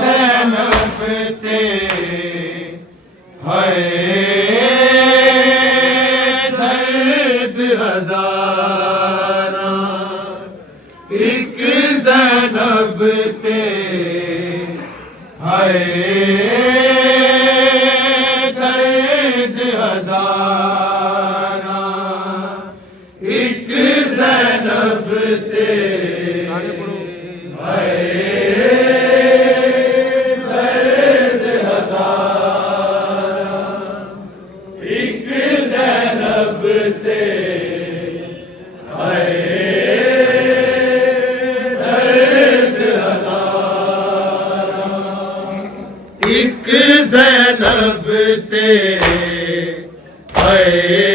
زینب تے ہائے درد ہزاراں ایک زینب تے ہائے درد ہزاراں ایک زینب تے ایک زینب تے ہائے درد ہزاراں ایک زینب تے ہائے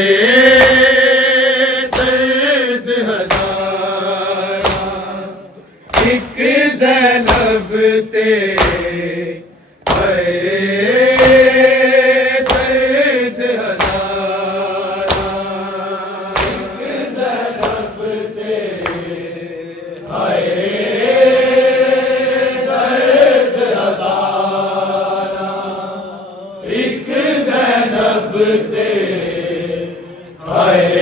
درد ہزاراں ایک زینب تے ہائے تے ہائے درد ہزاراں ایک زینب تے ہائے درد ہزاراں ایک زینب تے ہائے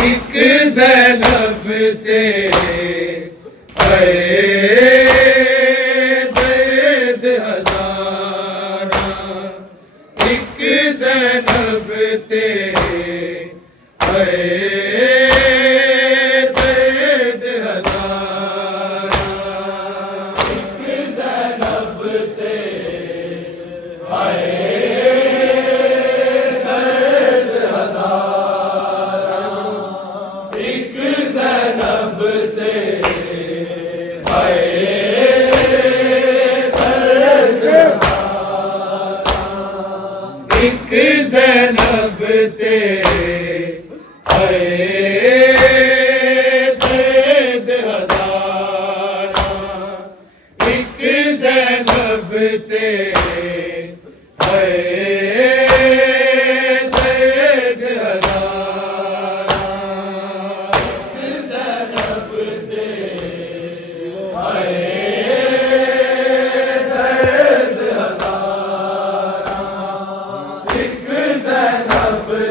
ایک زینب تے ہائے درد ہزاراں ایک زینب تے ہائے درد ہزاراں ایک زینب تے ہائے ایک زینب تے ہائے درد ہزاراں ایک زینب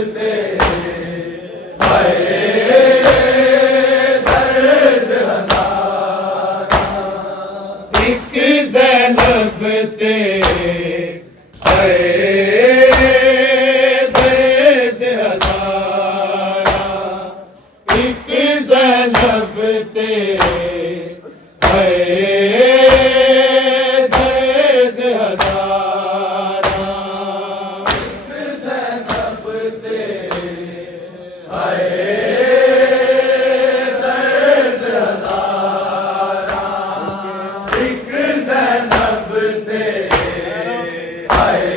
تے ہائے درد ہزاراں ایک زینب تے ہائے زینب تے ہائے درد ہزاراں ایک زینب تے ہائے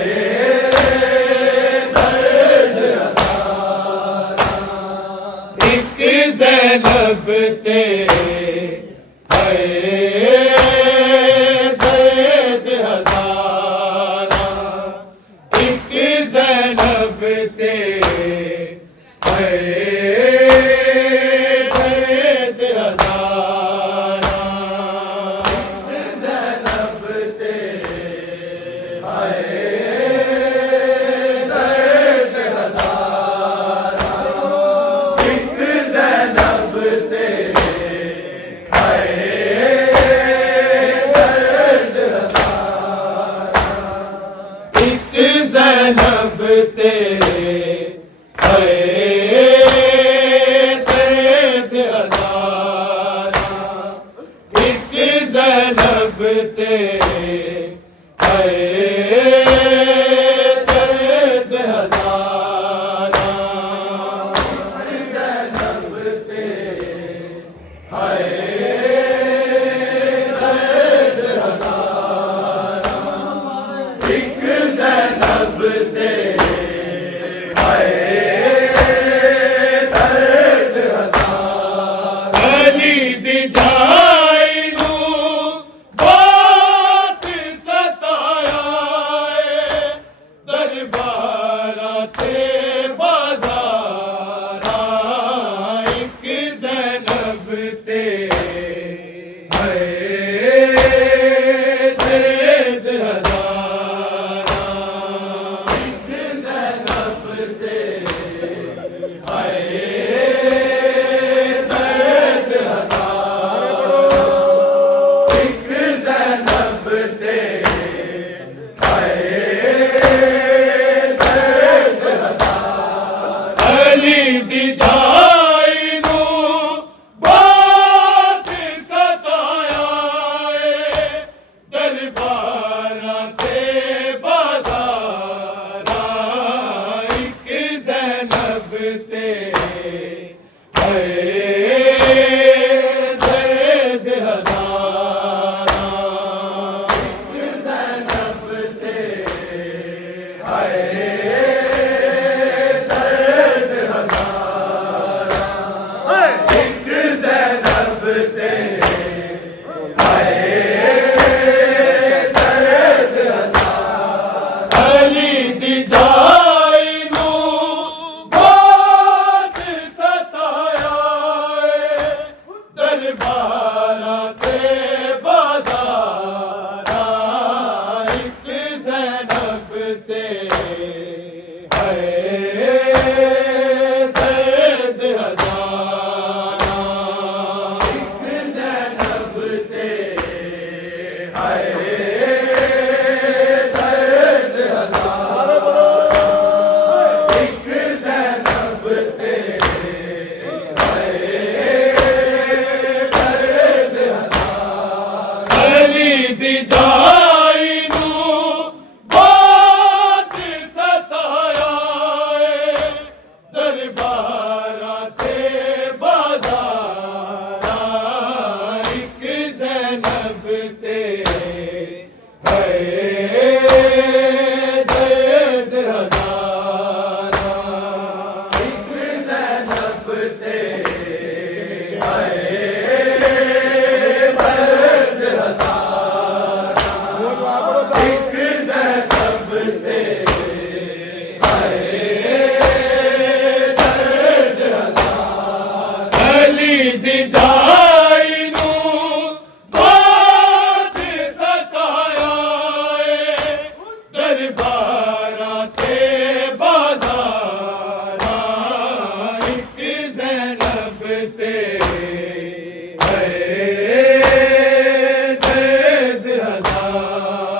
درد ہزاراں ایک زینب تے ہائے زینب تے ہائے درد ہزاراں ایک زینب تے ہائے درد ہزاراں زینب تے ہائے درد ہزاراں ایک زینب تے ہائے علی دی جائی نو بات ستایا درباراں تے بازاراں ایک زینب تے درد ہزاراں ایک زینب تے درد ہزاراں ایک زینب تے علی دی جائی نو بات ستایا درباراں تے بازاراں ایک زینب تے درد ہزاراں ایک زینب تے علی دی جائی نو بات ستایا درباراں تے بازاراں ایک زینب تے درد ہزاراں ایک زینب تے علی دی جائی نو بات ستایا درباراں تے بازاراں ایک زینب تے درد ہزاراں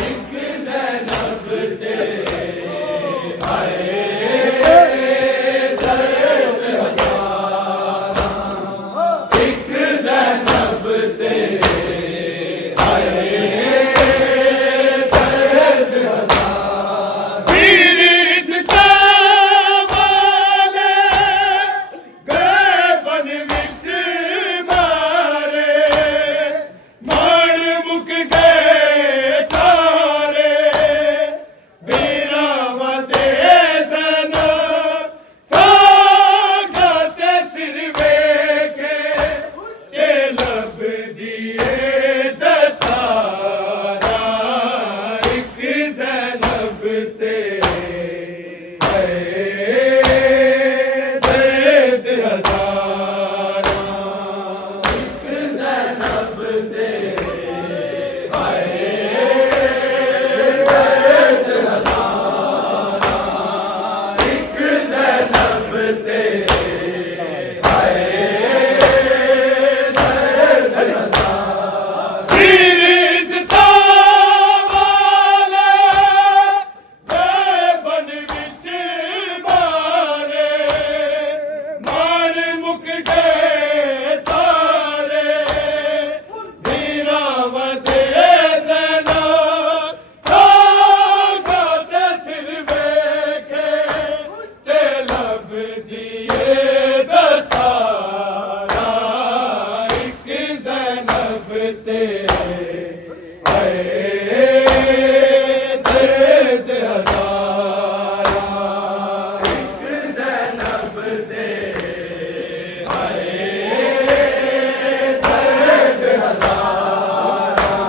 ایک زینب تے ایک زینب تے درد ہزاراں پیر عزتاں والے گئے بن وچ مارے مار مک گئے سارے ویراواں تے زینب ساگا تے سر ویکھے تے لب دیے دستاراں ایک زینب تے درد ہزاراں ایک زینب تے درد ہزاراں ایک زینب تے پیر عزتاں والے گئے بن وچ مارے مار مک گئے سارے ویراواں تے زینب ساگا تے سر ویکھے تے لب دیے دستاراں ایک زینب تے درد ہزاراں ایک زینب تے درد ہزاراں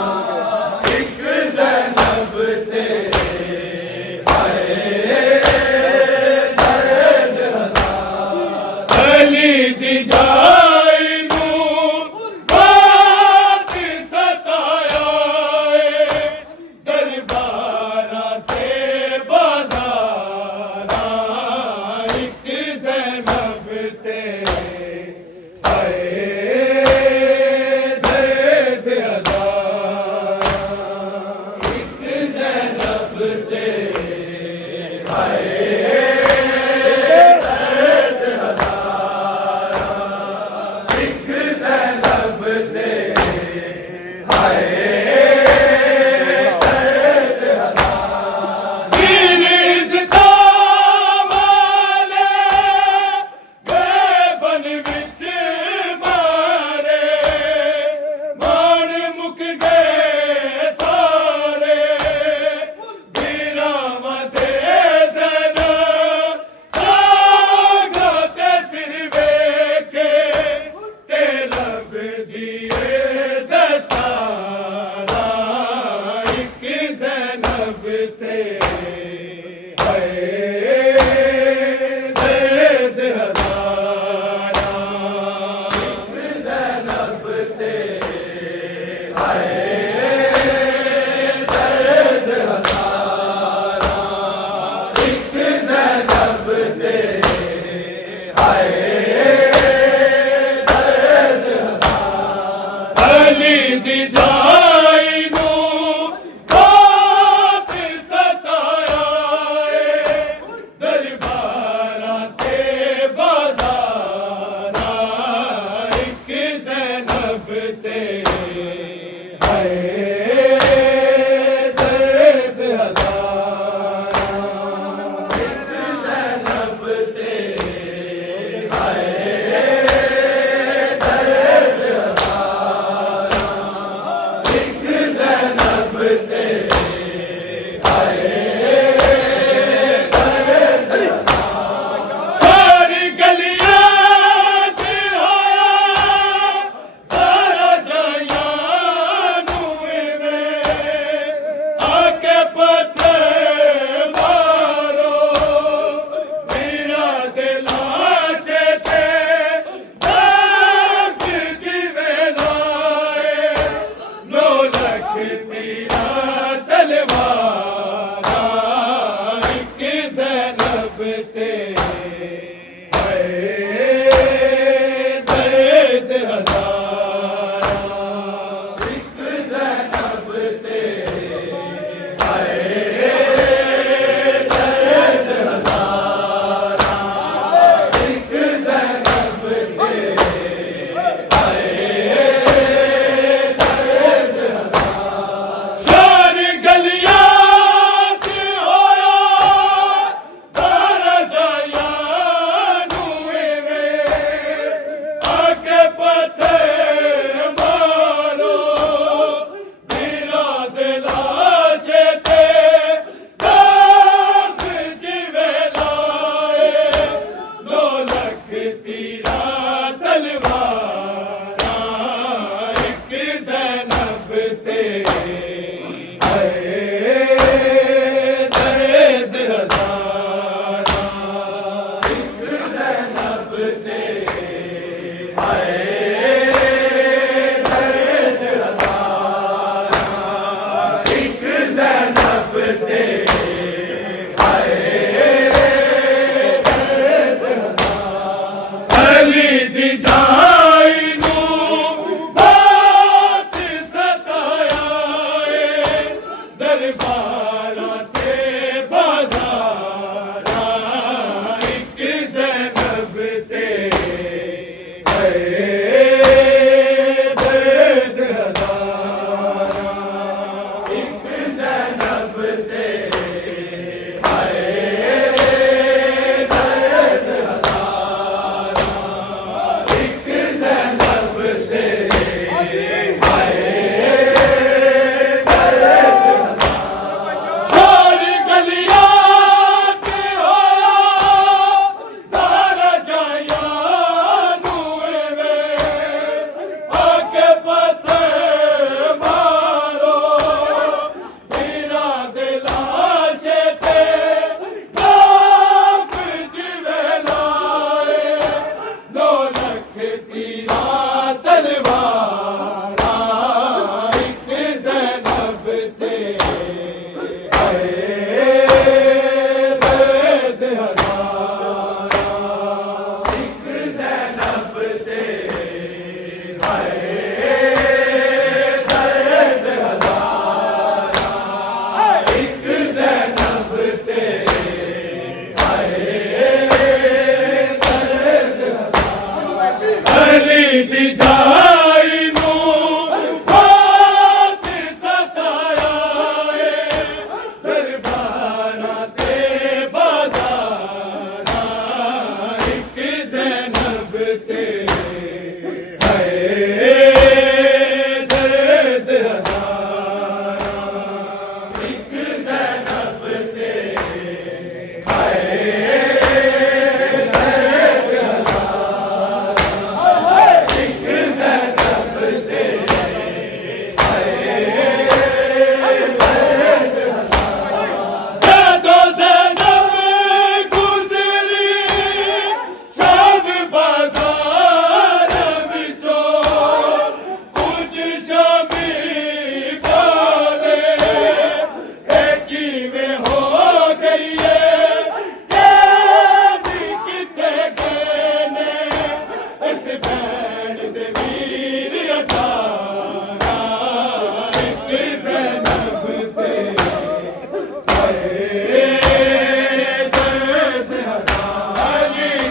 ایک زینب تے درد ہزاراں علی دی جائی نو بات ستایا درباراں تے بازاراں ایک زینب تے درد ہزاراں ایک زینب تے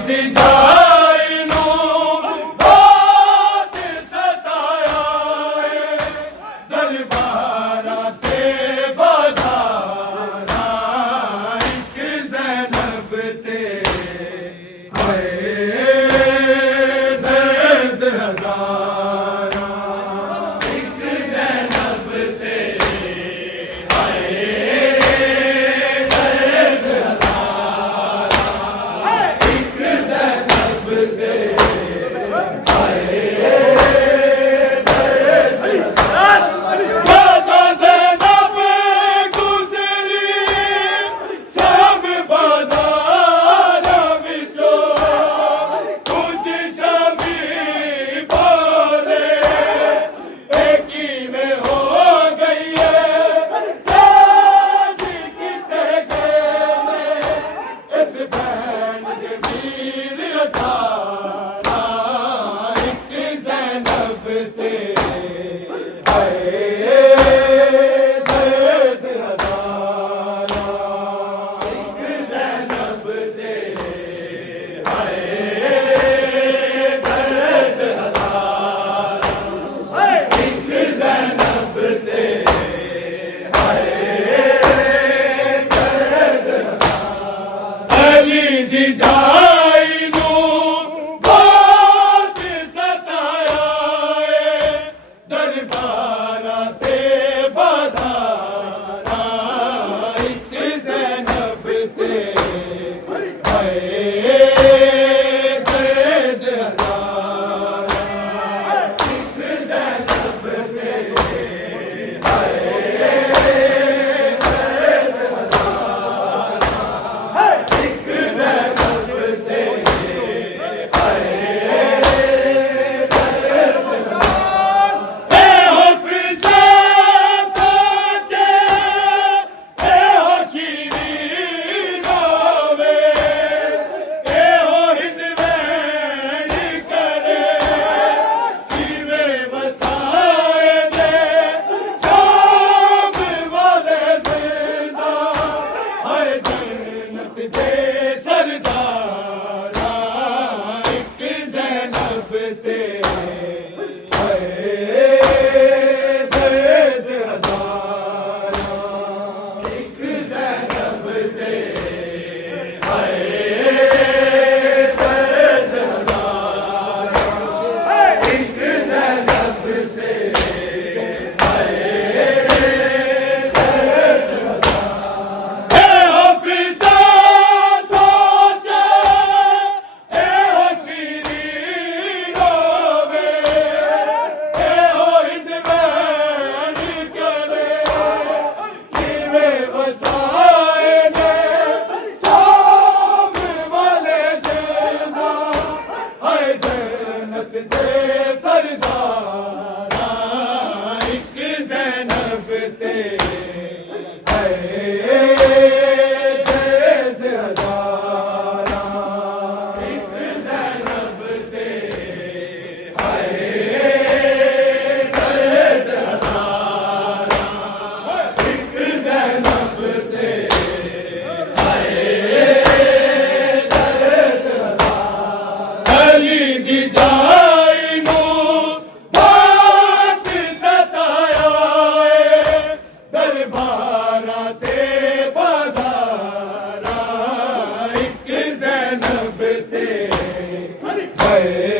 دی جائی نو بہت ستایا ہے، درباراں تے بازاراں ایک زینب تے ہائے درد ہزاراں، ایک زینب تے ہائے درد ہزاراں، ایک زینب تے ہائے درد ہزاراں، زینب گزری شام بازاراں وچوں، کچھ شامی بولے اے کیویں ہو گئی ہے، تاج کتے گئے نے اس بہن دے ویر اٹھارا، ایک زینب تے ہائے درد ہزاراں، ایک زینب تے ہائے درد ہزاراں، ایک زینب تے ہائے درد ہزاراں، علی دی جائی نو بہت ستایا ہے، درباراں تے بازاراں ایک زینب تے ہائے درد ہزاراں، ایک زینب تے ہائے درد ہزاراں، ایک زینب تے ہائے درد ہزاراں، اے حافظہ سوچے اے ہو شیریں روے، اے ہو ہندوین کرے کیویں وسائے دے شام والے زندہ، ہائے جنت دے سرداراں ایک زینب تے ہائے درد ہزاراں، ایک زینب تے ہائے درد ہزاراں، ایک زینب تے ہائے درد ہزاراں، اے حافظہ سوچے اے ہو شیریں روے، اے ہو ہندوین کرے کیویں وسائے نے شام والے زندہ، ہائے جنت دے سرداراں ایک زینب تے ہائے درد ہزاراں، ایک زینب تے ہائے درد ہزاراں، ایک زینب تے ہائے درد ہزاراں، علی دی جائی نو بہت ستایا ہے، درباراں تے بازاراں ایک زینب تے ہائے